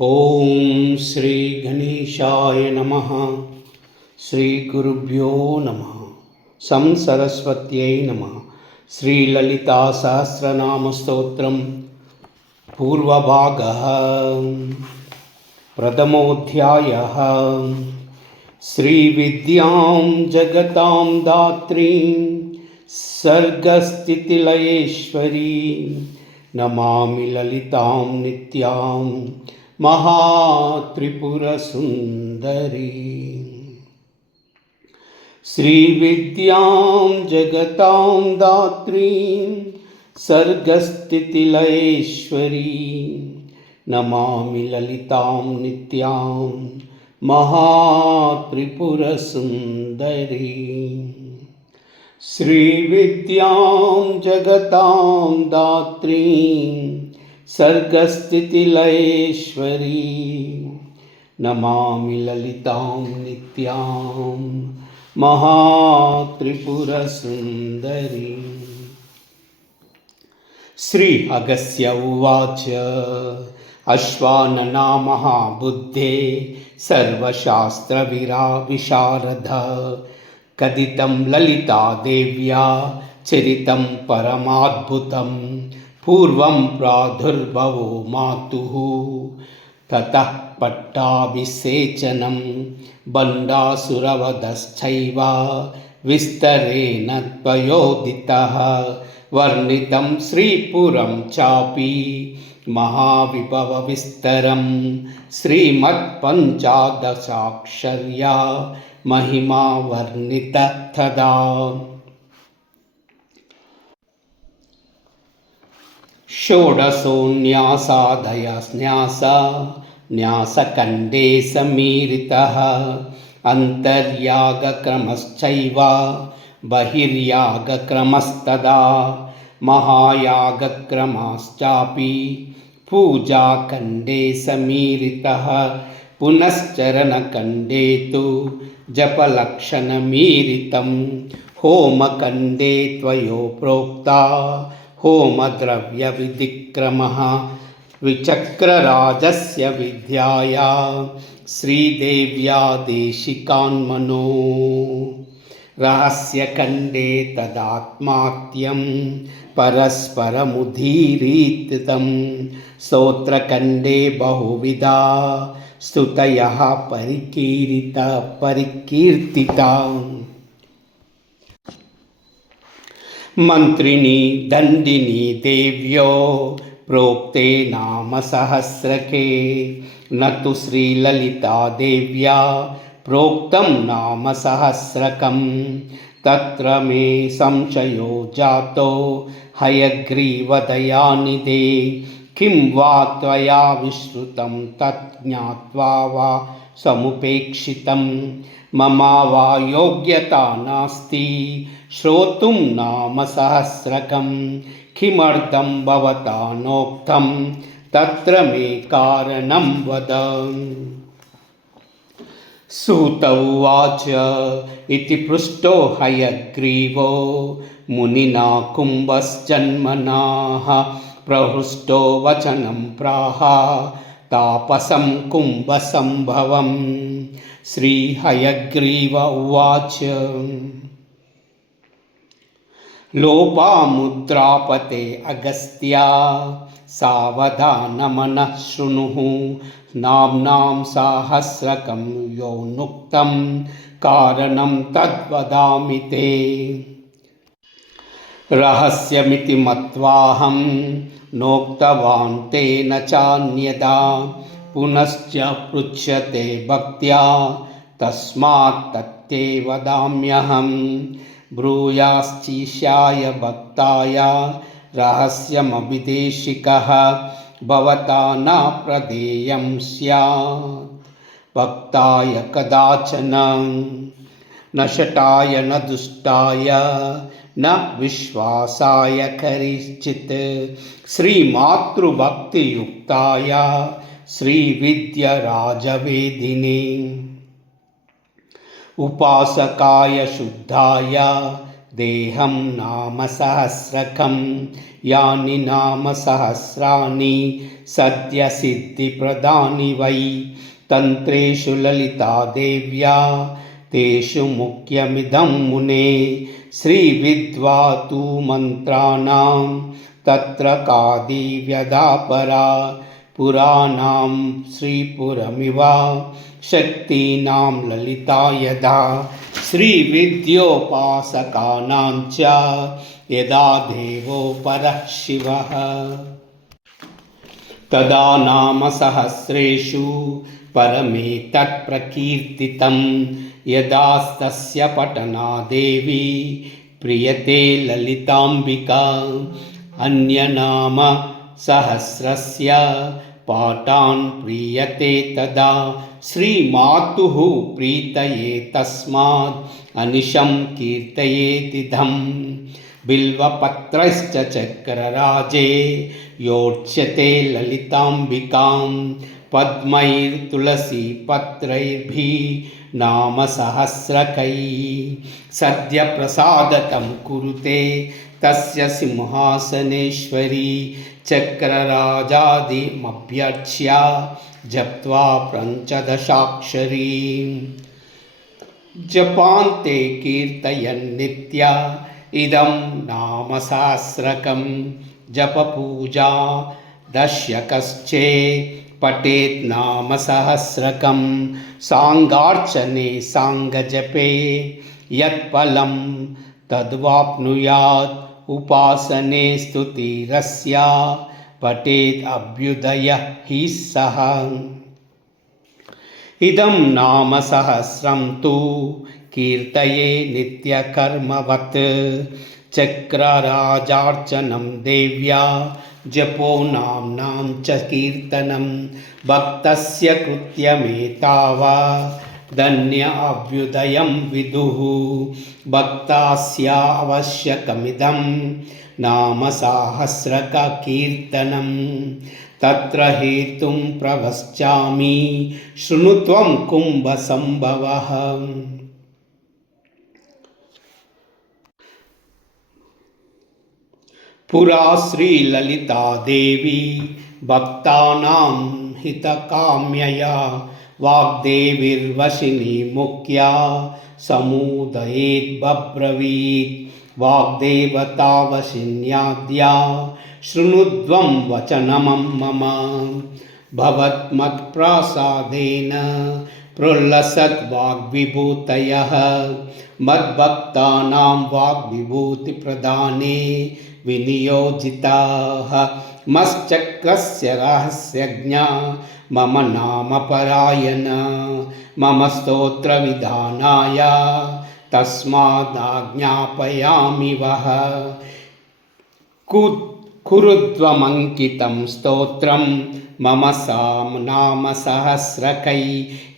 ಓಂ ಶ್ರೀ ಗಣೇಶಾಯ ನಮಃ. ಶ್ರೀ ಗುರುಭ್ಯೋ ನಮಃ. ಸಂ ಸರಸ್ವತ್ಯೈ ನಮಃ. ಶ್ರೀ ಲಲಿತಾ ಸಹಸ್ರನಾಮ ಸ್ತೋತ್ರಂ ಪೂರ್ವಭಾಗಃ. ಪ್ರಥಮೋಧ್ಯಾಯಃ. ಶ್ರೀ ವಿದ್ಯಾಂ ಜಗತಾಂ ಧಾತ್ರೀಂ ಸರ್ಗಸ್ಥಿತಿಲಯೇಶ್ವರೀ ನಮಾಮಿ ಲಲಿತಾಂ ನಿತ್ಯಾಂ महात्रिपुरसुन्दरी. श्रीविद्यां जगतां दात्रीं सर्गस्थितिलयेश्वरी नमामि ललितां नित्यां महात्रिपुरसुन्दरी. श्रीविद्यां जगतां दात्रीं सर्गस्थितिलयेश्वरी नमामि ललितां नित्यां महात्रिपुरसुन्दरी. श्री अगस्त्य उवाच अश्वानना महाबुद्धे सर्वशास्त्रविशारद कथितं ललिता देव्या चरितं परमाद्भुतं पूर्वं प्रादुर्भवो मातुः ततः पट्टाभिषेचनं बण्डासुरवधश्चैव विस्तरेण त्वयोदितः वर्णितं श्रीपुरं चापि महाविभवविस्तरं श्रीमत्पञ्चादशाक्षर्या महिमा वर्णितः तदा. षोडशोन्यासादयन्यासखण्डे समीरितः अन्तर्यागक्रमश्चैव बहिर्यागक्रमस्तदा महायागक्रमाश्चापि पूजाखण्डे समीरितः पुनश्चरणखण्डे तु जपलक्षणमीरितं होमखण्डे त्वयोप्रोक्ता होमद्रव्यविधिक्रमः विचक्रराजस्य विद्याया श्रीदेव्या देशिकान्मनो रहस्यखण्डे तदात्मात्यं परस्परमुदीरितं स्तोत्रखण्डे बहुविधा स्तुतयः परिकीर्तिता मंत्रिणी दंडिनी देव्यो प्रोक्ते नाम सहस्रके न तु श्रीललिता देव्या प्रोक्तं नाम सहस्रकं तत्र मे संशयो जातो हयग्रीवदयानिधे किं वा त्वया विश्रुतं तत् ज्ञात्वा वा समुपेक्षितं मम वा योग्यता नास्ति श्रोतुं नाम सहस्रकं किमर्थं भवता नोक्तं तत्र मे कारणं वद. सूत उवाच इति पृष्टो हयग्रीवो मुनिना कुम्भश्चन्मनाः प्रहृष्टो वचनं प्राह तापसं कुम्भसंभवं. श्रीहयग्रीव उवाच लोपामुद्रापते अगस्त्या सावधानमनः शृणुः नाम्नां सहस्रकं योनुक्तं कारणं तद्वदामि ते. रहस्यमिति मत्वाहं नोक्तवान् तेन चान्यदा पुनश्च पृच्छते भक्त्या तस्मात् तत्ते वदाम्यहं. ब्रूयाश्चिष्याय भक्ताय रहस्यमभिदेशिकः भवता न प्रदेयं स्यात् भक्ताय कदाचन न शटाय न दुष्टाय न विश्वासाय करिचित् श्रीमातृभक्तियुक्ताय श्रीविद्यराजवेदिने उपासकाय शुद्धाय देहं नाम सहस्रकं यानि नाम सहस्राणि सद्यसिद्धिप्रदानि वै तन्त्रेषु ललिता देव्या तेषु मुख्यमिदं मुने श्रीविद्वा तु मन्त्राणां तत्र कादिव्यदा परा पुराणां श्रीपुरमिव शक्तीनां ललिता यदा श्रीविद्योपासकानां च यदा देवो परः शिवः तदा नाम सहस्रेषु परमेतत्प्रकीर्तितं यदास्तस्य पठना देवी प्रीयते ललिताम्बिका अन्यनाम सहस्रस्य पाठान् प्रीयते तदा श्रीमातुः प्रीतये तस्माद् अनिशं कीर्तयेदिदं बिल्वपत्रश्च चक्रराजे योच्यते ललिताम्बिकां पद्मैर्तुलसीपत्रैर्भिः नाम सहस्रकैः सद्यप्रसादकं कुरुते तस्य सिंहासनेश्वरी चक्रराजादिमभ्यर्च्य जप्त्वा पञ्चदशाक्षरीं जपान्ते कीर्तयन्नित्य इदं नाम सहस्रकं जपपूजा दश्यकश्चे पठेत् नाम सहस्रकं साङ्गार्चने साङ्गजपे यत्फलं तद्वाप्नुयात् उपासने स्तुतिरस्य पठेत् अभ्युदय हि सः इदं नाम सहस्रं तु कीर्तये नित्यकर्मवत् चक्रराजार्चनं देव्या जपो नाम्नां च कीर्तनं भक्तस्य कृत्यमेतावा धन्य अभ्युदयं विदुः भक्तास्यावश्यकमिदं नाम सहस्रकीर्तनं तत्र हेतुं प्रवक्ष्यामि शृणु त्वं कुम्भसम्भवः पुरा श्रीललिता देवी भक्तानां हितकाम्यया वाग्देवीर्वशिनी मुख्या समुदयेद्ब्रवीत् वाग्देवतावशिन्याद्या शृणुध्वं वचनमं मम भवत्मत्प्रसादेन प्रोल्लसद्वाग्विभूतयः मद्भक्तानां वाग्विभूतिप्रदाने विनियोजिताः मश्चक्रस्य रहस्यज्ञा मम नाम परायण मम स्तोत्रविधानाय तस्मादाज्ञापयामि वः कुरुध्वमङ्कितं स्तोत्रं मम नाम सहस्रकै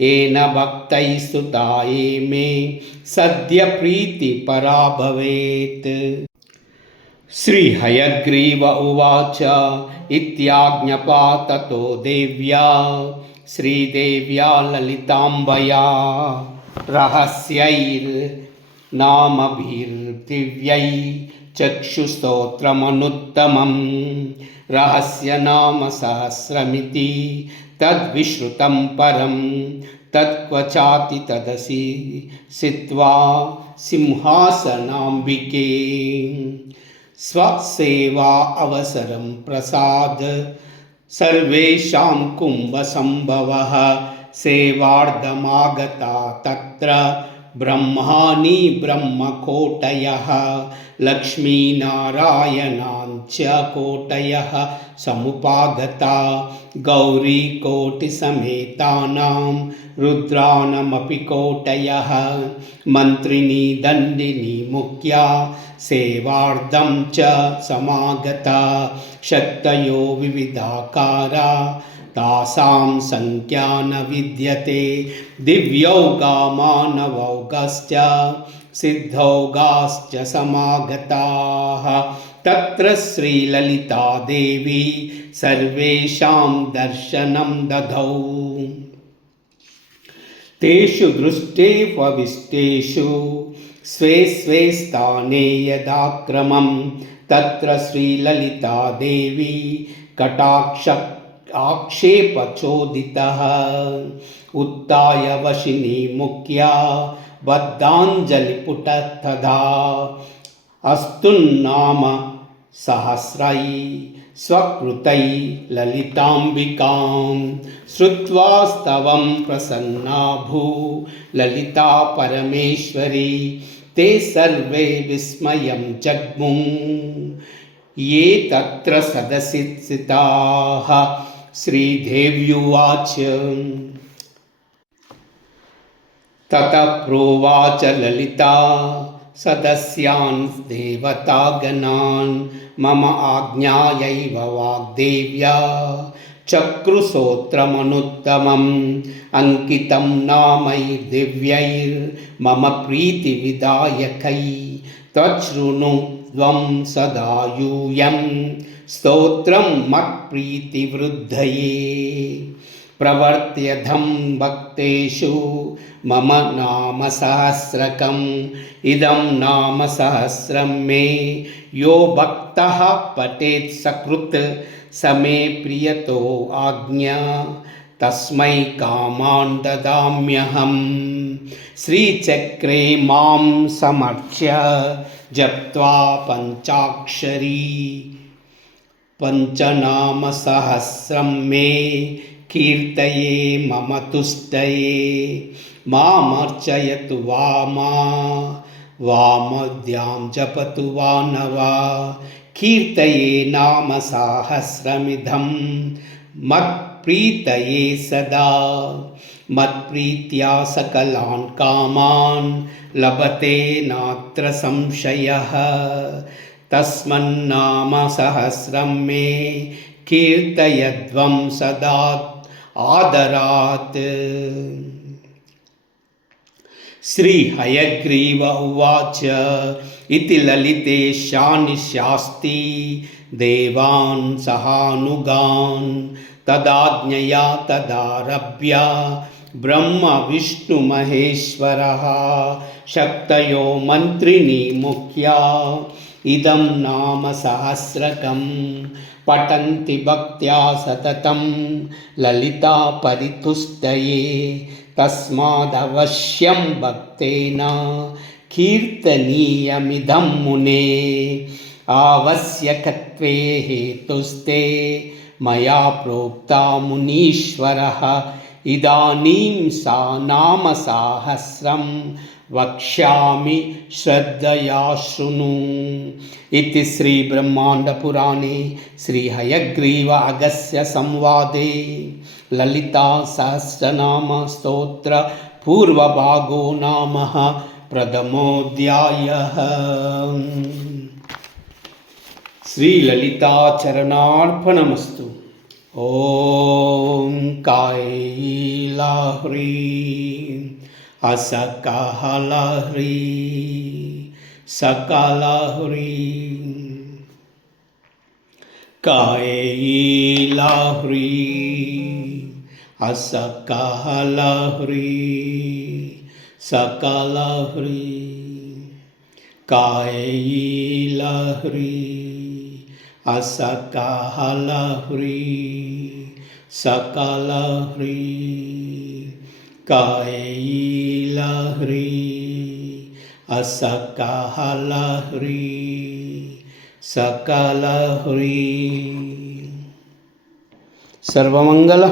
येन भक्तैः स्तुता ये मे सद्य प्रीतिपरा भवेत् श्रीहयग्रीव उवाच इत्याज्ञपा ततो देव्या श्रीदेव्या ललिताम्बया रहस्यैर्नामभिर्दिव्यै चक्षुस्तोत्रमनुत्तमं रहस्यनाम सहस्रमिति तद्विश्रुतं परं तत्क्वचाति तदसि सित्वा सिंहासनाम्बिके स्वसेवा अवसरं प्रसाद सर्वेषां कुम्भसम्भवः सेवार्धमागता तत्र ब्रह्माणि ब्रह्मकोटयः लक्ष्मीनारायणाञ्च कोटयः समुपागता गौरीकोटिसमेतानां रुद्राणामपि कोटयः मन्त्रिणी दण्डिनी मुख्या सेवार्धं च समागता शक्तयो विविधाकारा तासां संख्या न विद्यते दिव्यौगा मानवौगाश्च सिद्धौगाश्च समागताः तत्र श्रीललिता देवी सर्वेषां दर्शनं ददौ तेषु दृष्टेष्वविष्टेषु स्वे स्वे स्थाने यदाक्रमं तत्र श्रीललिता देवी कटाक्ष आक्षेपचोदितः उत्थाय वशिनी मुख्या बद्धाञ्जलिपुटस्तदा अस्तुन्नाम सहस्रै स्वकृतै ललिताम्बिकां श्रुत्वा स्तवं प्रसन्नाभू ललिता परमेश्वरी ते सर्वे विस्मयं जग्मुं ये तत्र सदसि स्थिताः। श्रीदेव्युवाच ततः प्रोवाच ललिता सदस्यान् देवतागणान् मम आज्ञायैव वाग्देव्या चक्रुसोत्रमनुत्तमम् अंकितं नामैर्दिव्यैर्मम प्रीतिविदायकै तच्छृणु त्वं सदा यूयं स्तोत्रं मत्प्रीतिवृद्धये प्रवर्त्यधं भक्तेषु मम नाम सहस्रकम् इदं नाम सहस्रं मे यो भक्तः पठेत् सकृत् समे प्रियतो आज्ञा तस्मै कामान् ददाम्यहम्। श्रीचक्रे मां समर्च्य जप्त्वा पञ्चाक्षरी पञ्चनामसहस्रं मे कीर्तये मम तुष्टये मामर्चयतु वा मा वामद्यां जपतु वा न वा कीर्तये नाम सहस्रमिदं मत्प्रीतये सदा मत्प्रीत्या सकलान् कामान् लभते नात्र संशयः तस्मन्नाम सहस्रं मे कीर्तयध्वं सदा आदरात्। श्री हयग्रीव उवाच इति ललितेशानि शास्ति देवान् सहानुगान् तदाज्ञया तदारभ्य ब्रह्म विष्णु महेश्वरः शक्तयो मन्त्रिणी मुख्या इदं नाम सहस्रकं पठन्ति भक्त्या सततं ललिता परितुष्टये तस्मादवश्यं भक्तेन कीर्तनीयमिदं मुने आवश्यकत्वे हेतुस्ते मया प्रोक्ता मुनीश्वरः इदानीं सा नाम सहस्रं वक्ष्यामि श्रद्धया शृणु। इति श्री ब्रह्माण्डपुराणे श्री हयग्रीव अगस्त्य संवादे ललिता सहस्रनाम स्तोत्र पूर्वभागो नाम प्रथमोऽध्यायः। श्री ललिता चरणार्पणमस्तु। ओम कैलाह्री असकालाह्री सकालाह्री कैलाह्री असकालाह्री सकालाह्री कैलाह्री असकालाह्री सकालाह्री कैलाह्री असकालाह्री सकालाह्री। सर्वमंगल।